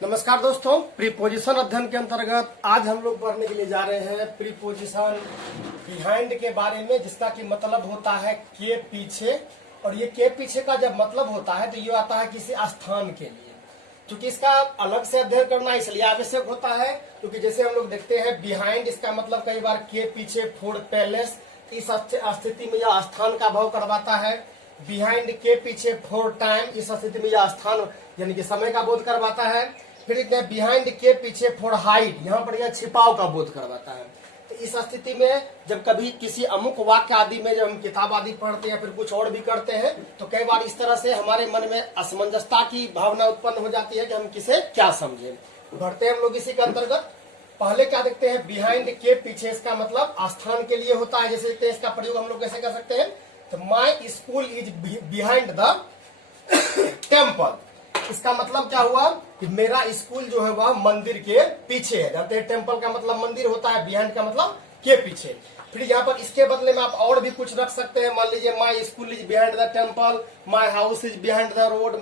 नमस्कार दोस्तों, प्रीपोजिशन अध्ययन के अंतर्गत आज हम लोग पढ़ने के लिए जा रहे हैं प्रीपोजिशन बिहाइंड के बारे में, जिसका कि मतलब होता है के पीछे। और ये के पीछे का जब मतलब होता है तो ये आता है किसी स्थान के लिए। क्योंकि इसका अलग से अध्ययन करना इसलिए आवश्यक होता है क्योंकि जैसे हम लोग देखते हैं बिहाइंड, इसका मतलब कई बार के पीछे फॉर पैलेस, इस स्थिति में यह स्थान का भाव करवाता है। बिहाइंड के पीछे फॉर टाइम, इस स्थिति में यह स्थान यानी कि समय का बोध करवाता है। फिर देखते हैं बिहाइंड के पीछे फॉर हाइड, यहाँ पर यह छिपाव का बोध करवाता है। तो इस स्थिति में जब कभी किसी अमुक वाक्य आदि में जब हम किताब आदि पढ़ते हैं या फिर कुछ और भी करते हैं तो कई बार इस तरह से हमारे मन में असमंजसता की भावना उत्पन्न हो जाती है कि हम किसे क्या समझें। बढ़ते हैं हम लोग इसी के अंतर्गत। पहले क्या देखते हैं, बिहाइंड के पीछे, इसका मतलब स्थान के लिए होता है। जैसे देखते हैं इसका प्रयोग हम लोग कैसे कर सकते हैं, तो my school is behind the temple. इसका मतलब क्या हुआ कि मेरा स्कूल जो है वह मंदिर के पीछे है। जानते हैं टेम्पल का मतलब मंदिर होता है, बिहाइंड का मतलब के पीछे। फिर यहाँ पर इसके बदले में आप और भी कुछ रख सकते हैं। मान लीजिए my school is behind the temple, my house is behind the road,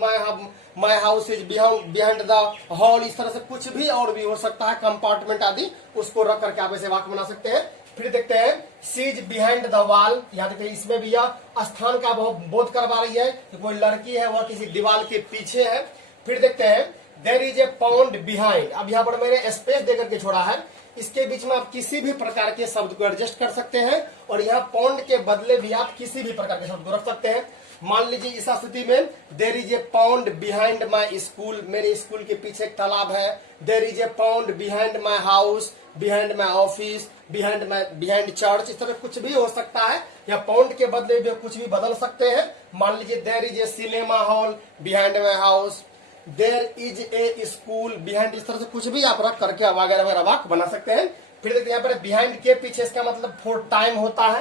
my house is behind the hall. इस तरह से कुछ भी और भी हो सकता है, कंपार्टमेंट आदि, उसको रख करके आप ऐसे वाक्य बना सकते हैं। फिर देखते हैं सी इज बिहाइंड द वॉल। यहाँ देखते हैं इसमें भी यह स्थान का बोध करवा रही है कि कोई लड़की है वह किसी दीवार के पीछे है। फिर देखते हैं there is a pond behind. अब यहाँ पर मैंने स्पेस देकर के छोड़ा है, इसके बीच में आप किसी भी प्रकार के शब्द को एडजस्ट कर सकते हैं और यहाँ पाउंड के बदले भी आप किसी भी प्रकार के शब्द को रख सकते हैं। मान लीजिए इस स्थिति में there is a pond behind my school, मेरे स्कूल के पीछे एक तालाब है। There is a pond behind my house, behind my office, behind church. इस तरह कुछ भी हो सकता है, या पाउंड के बदले भी कुछ भी बदल सकते हैं। मान लीजिए there is a cinema hall behind my house, there is a school behind. इस तरह से कुछ भी आप रख करके वगैरह वगैरह वाक्य बना सकते हैं। फिर देखते हैं यहाँ पर बिहाइंड के पीछे, इसका मतलब फॉर टाइम होता है,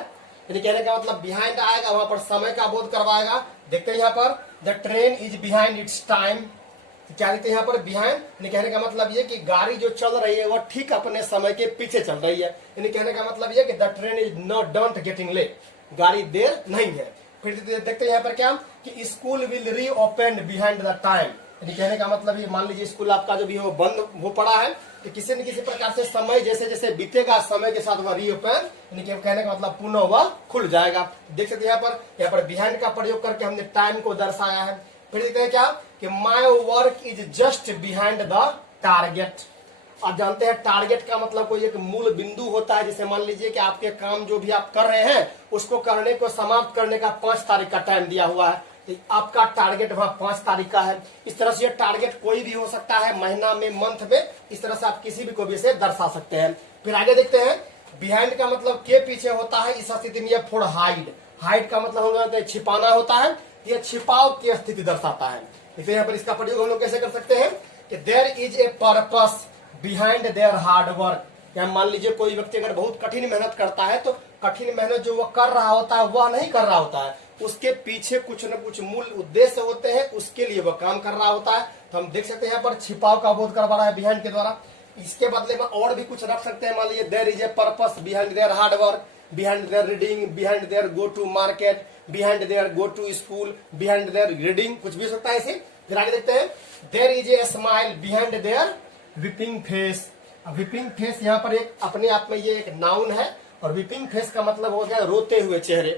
यानी कहने का मतलब बिहाइंड आएगा वहां पर समय का बोध करवाएगा। देखते हैं यहाँ पर the train is behind it's time. क्या देखते हैं यहाँ पर बिहाइंड, कहने का मतलब ये कि गाड़ी जो चल रही है वह ठीक अपने समय के पीछे चल रही है। यानी कहने का मतलब ये कि the train is not don't getting late, गाड़ी देर नहीं है। फिर देखते हैं यहाँ पर क्या कि स्कूल विल री ओपन बिहाइंड द टाइम। यानी कहने का मतलब ये, मान लीजिए स्कूल आपका जो भी हो बंद हो पड़ा है कि किसी न किसी प्रकार से समय जैसे जैसे बीतेगा समय के साथ वह रीओपन, यानी कहने का मतलब पुनः वह खुल जाएगा। देख सकते हैं यहाँ पर बिहाइंड का प्रयोग करके हमने टाइम को दर्शाया है। फिर देखते हैं क्या कि my work is just behind the target. आप जानते हैं टारगेट का मतलब कोई एक मूल बिंदु होता है। जैसे मान लीजिए कि आपके काम जो भी आप कर रहे हैं उसको करने को समाप्त करने का 5 तारीख का टाइम दिया हुआ है, तो आपका टारगेट वहां 5 तारीख का है। इस तरह से टारगेट कोई भी हो सकता है, महीना में, मंथ में, इस तरह से आप किसी भी को भी इसे दर्शा सकते हैं। फिर आगे देखते हैं बिहाइंड का मतलब के पीछे होता है। इस स्थिति में यह फॉर हाइड, हाइड का मतलब हम लोग छिपाना होता है, यह छिपाव की स्थिति दर्शाता है। फिर यहाँ पर इसका प्रयोग हम लोग कैसे कर सकते हैं कि there is a purpose behind their hard work. या मान लीजिए कोई व्यक्ति अगर बहुत कठिन मेहनत करता है तो कठिन मेहनत जो वह कर रहा होता है वह नहीं कर रहा होता है, उसके पीछे कुछ न कुछ मूल उद्देश्य होते हैं, उसके लिए वह काम कर रहा होता है। तो हम देख सकते हैं यहाँ पर छिपाव का बोध करवा रहा है बिहाइंड के द्वारा। इसके बदले में और भी कुछ रख सकते हैं। मान लीजिए there is a purpose behind their hard work, behind their reading, behind their go to market, behind their go to school, behind their reading, कुछ भी हो सकता है ऐसे। फिर आगे देखते हैं there is a smile behind their weeping face. Weeping face यहाँ पर एक अपने आप में ये एक नाउन है और विपिंग फेस का मतलब हो गया रोते हुए चेहरे।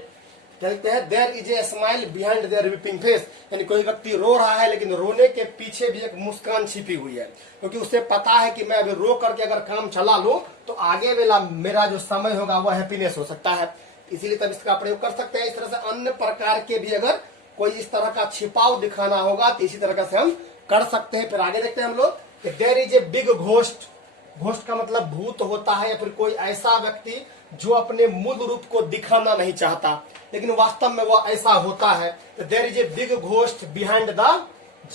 कहते हैं there is a smile behind their weeping face, यानी कोई व्यक्ति रो रहा है लेकिन रोने के पीछे भी एक मुस्कान छिपी हुई है, क्योंकि उसे पता है कि मैं अभी रो करके अगर काम चला लूं तो आगे वाला मेरा जो समय होगा वह हैप्पीनेस हो सकता है। इसीलिए तब इसका प्रयोग कर सकते हैं। इस तरह से अन्य प्रकार के भी अगर कोई इस तरह का छिपाव दिखाना होगा तो इसी तरह से हम कर सकते हैं। फिर आगे देखते हैं हम लोग कि there is a big ghost. Ghost का मतलब भूत होता है या फिर कोई ऐसा व्यक्ति जो अपने मूल रूप को दिखाना नहीं चाहता लेकिन वास्तव में वह ऐसा होता है। तो there is a big ghost behind the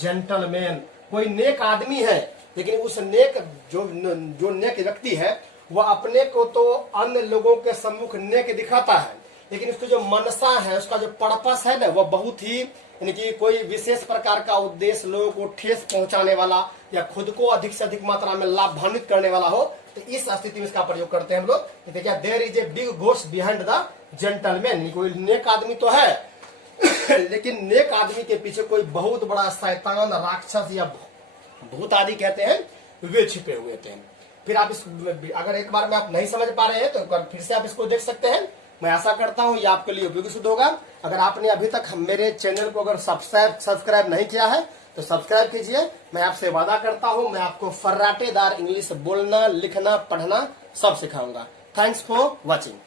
gentleman. कोई नेक आदमी है लेकिन उस नेक जो नेक व्यक्ति है वह अपने को तो अन्य लोगों के सम्मुख नेक दिखाता है, लेकिन उसकी जो मनसा है, उसका जो पर्पस है ना, वह बहुत ही, यानी कि कोई विशेष प्रकार का उद्देश्य लोगों को ठेस पहुंचाने वाला या खुद को अधिक से अधिक मात्रा में लाभान्वित करने वाला हो, तो इस स्थिति में इसका प्रयोग करते हैं हम लोग। देखिए there is a big ghost behind the gentleman. कोई नेक आदमी तो है लेकिन नेक आदमी के पीछे कोई बहुत बड़ा शैतान, राक्षस या भूत आदि कहते हैं वे छिपे हुए थे। फिर आप इस अगर एक बार में आप नहीं समझ पा रहे हैं तो एक बार फिर से आप इसको देख सकते हैं। मैं आशा करता हूं ये आपके लिए उपयोगी सिद्ध होगा। अगर आपने अभी तक मेरे चैनल को अगर सब्सक्राइब नहीं किया है तो सब्सक्राइब कीजिए। मैं आपसे वादा करता हूं मैं आपको फर्राटेदार इंग्लिश बोलना, लिखना, पढ़ना सब सिखाऊंगा। Thanks for watching.